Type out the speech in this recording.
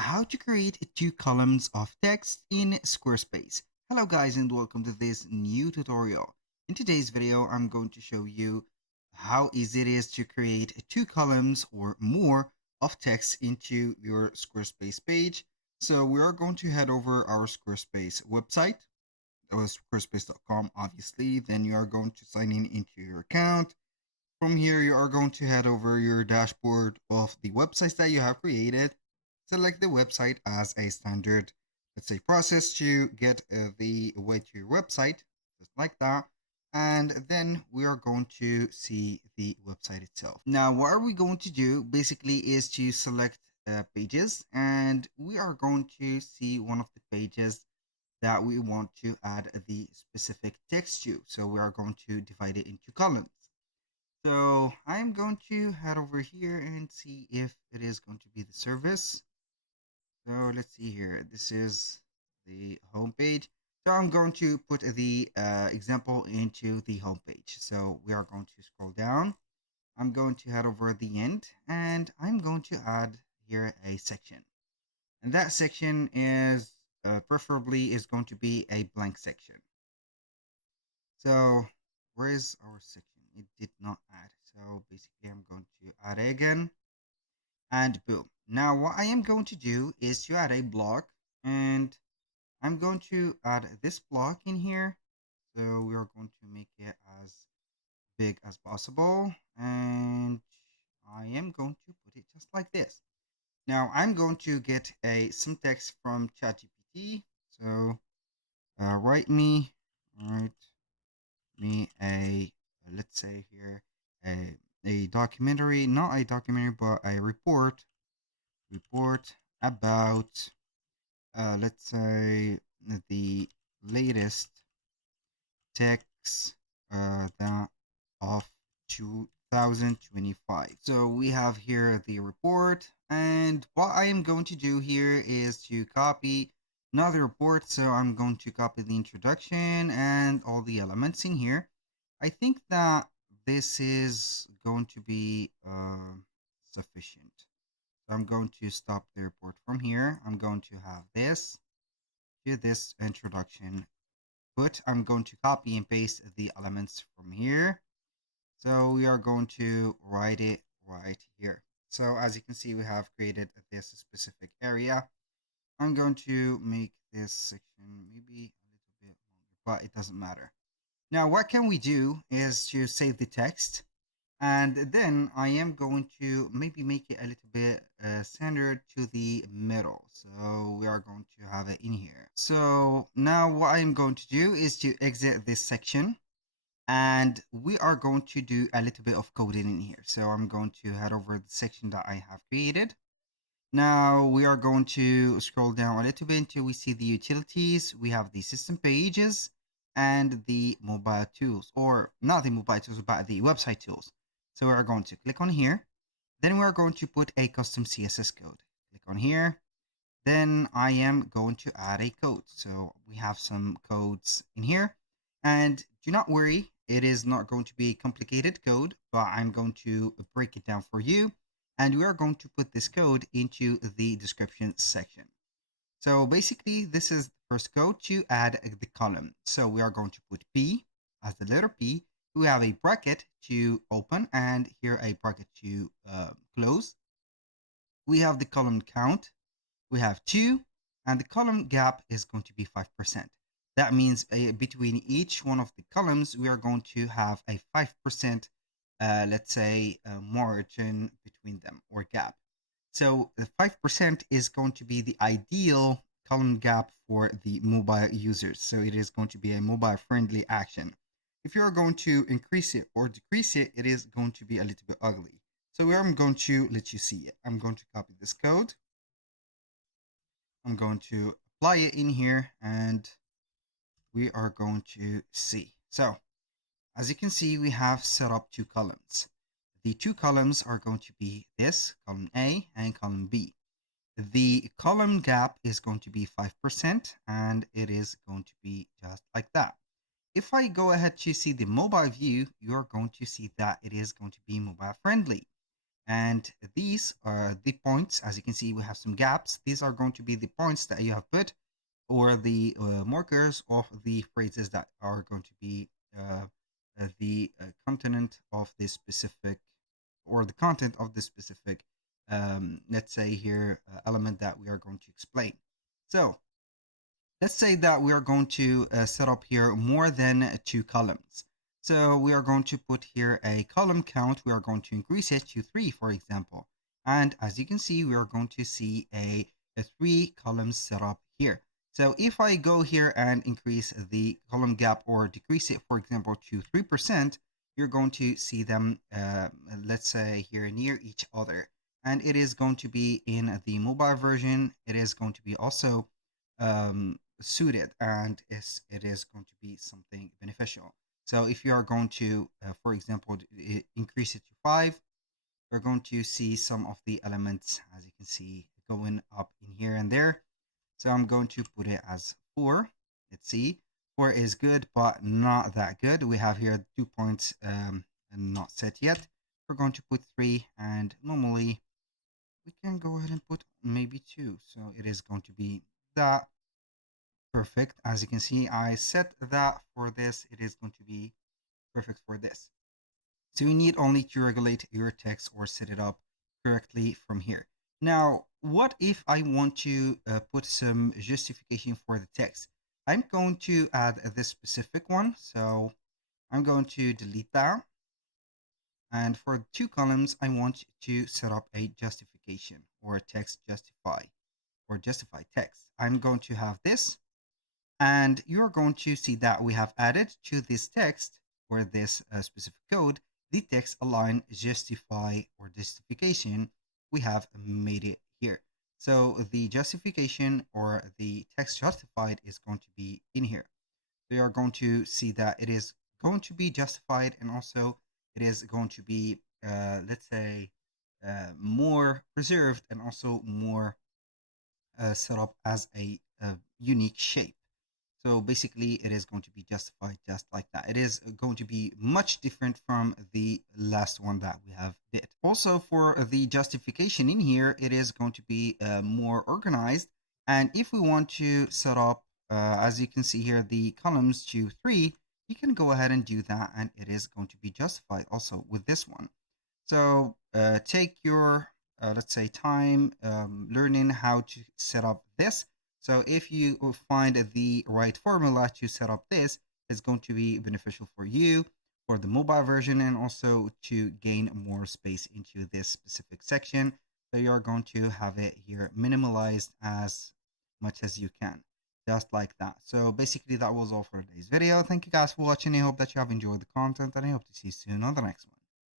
How to create two columns of text in Squarespace. Hello guys and welcome to this new tutorial. In today's video, I'm going to show you how easy it is to create two columns or more of text into your Squarespace page. So we are going to head over our Squarespace website. That was squarespace.com obviously. Then you are going to sign in into your account. From here, you are going to head over your dashboard of the websites that you have created. Select the website as a standard, let's say, process to get the way to your website, just like that. And then we are going to see the website itself. Now, what are we going to do basically is to select pages, and we are going to see one of the pages that we want to add the specific text to. So we are going to divide it into columns. So I'm going to head over here and see if it is going to be the service. So let's see here. This is the home page. So I'm going to put the example into the home page. So we are going to scroll down. I'm going to head over the end and I'm going to add here a section. And that section is preferably is going to be a blank section. So where is our section? It did not add. So basically I'm going to add it again and boom. Now what I am going to do is to add a block, and I'm going to add this block in here. So we are going to make it as big as possible, and I am going to put it just like this. Now I'm going to get some text from ChatGPT. So write me a let's say here a documentary, not a documentary but a report about let's say the latest techs that of 2025. So we have here the report, and what I am going to do here is to copy another report. So I'm going to copy the introduction and all the elements in here. I think that this is going to be sufficient. So I'm going to stop the report from here. I'm going to have this introduction. I'm going to copy and paste the elements from here. So we are going to write it right here. So as you can see, we have created this specific area. I'm going to make this section maybe a little bit longer, but it doesn't matter. Now, what can we do is to save the text. And then I am going to maybe make it a little bit centered to the middle. So we are going to have it in here. So now what I'm going to do is to exit this section. And we are going to do a little bit of coding in here. So I'm going to head over the section that I have created. Now we are going to scroll down a little bit until we see the utilities. We have the system pages and the mobile tools, or not the mobile tools, but the website tools. So we are going to click on here. Then we are going to put a custom CSS code. Click on here. Then I am going to add a code. So we have some codes in here. And do not worry, it is not going to be a complicated code, but I'm going to break it down for you. And we are going to put this code into the description section. So basically, this is the first code to add the column. So we are going to put P as the letter P. We have a bracket to open and here a bracket to close. We have the column count. We have 2, and the column gap is going to be 5%. That means between each one of the columns, we are going to have a 5%, let's say, margin between them, or gap. So the 5% is going to be the ideal column gap for the mobile users. So it is going to be a mobile friendly action. If you're going to increase it or decrease it, it is going to be a little bit ugly. So I'm going to let you see it. I'm going to copy this code. I'm going to apply it in here and we are going to see. So as you can see, we have set up 2 columns. The 2 columns are going to be this, column A and column B. The column gap is going to be 5% and it is going to be just like that. If I go ahead to see the mobile view, you're going to see that it is going to be mobile friendly. And these are the points. As you can see, we have some gaps. These are going to be the points that you have put, or the markers of the phrases that are going to be the content of this specific, or the content of this specific, let's say here, element that we are going to explain. So let's say that we are going to set up here more than 2 columns. So we are going to put here a column count. We are going to increase it to 3, for example. And as you can see, we are going to see a 3 columns setup here. So if I go here and increase the column gap or decrease it, for example, to 3%, you're going to see them, let's say here near each other. And it is going to be in the mobile version. It is going to be also suited, and it is going to be something beneficial. So if you are going to, for example, increase it to 5, you're going to see some of the elements, as you can see, going up in here and there. So I'm going to put it as 4. Let's see. 4 is good, but not that good. We have here 2 points not set yet. We're going to put 3, and normally we can go ahead and put maybe 2. So it is going to be that. Perfect. As you can see, I set that for this. It is going to be perfect for this. So you need only to regulate your text or set it up correctly from here. Now, what if I want to put some justification for the text? I'm going to add this specific one. So I'm going to delete that. And for 2 columns, I want to set up a justification or text justify or justify text. I'm going to have this. And you're going to see that we have added to this text or this specific code, the text align justify or justification. We have made it here. So the justification or the text justified is going to be in here. So you are going to see that it is going to be justified, and also it is going to be, let's say, more preserved and also more set up as a unique shape. So basically, it is going to be justified just like that. It is going to be much different from the last one that we have did. Also, for the justification in here, it is going to be more organized. And if we want to set up, as you can see here, the columns to 3, you can go ahead and do that, and it is going to be justified also with this one. So take your, let's say, time learning how to set up this. So if you find the right formula to set up this, it's going to be beneficial for you, for the mobile version, and also to gain more space into this specific section. So you're going to have it here minimalized as much as you can, just like that. So basically that was all for today's video. Thank you guys for watching. I hope that you have enjoyed the content, and I hope to see you soon on the next one.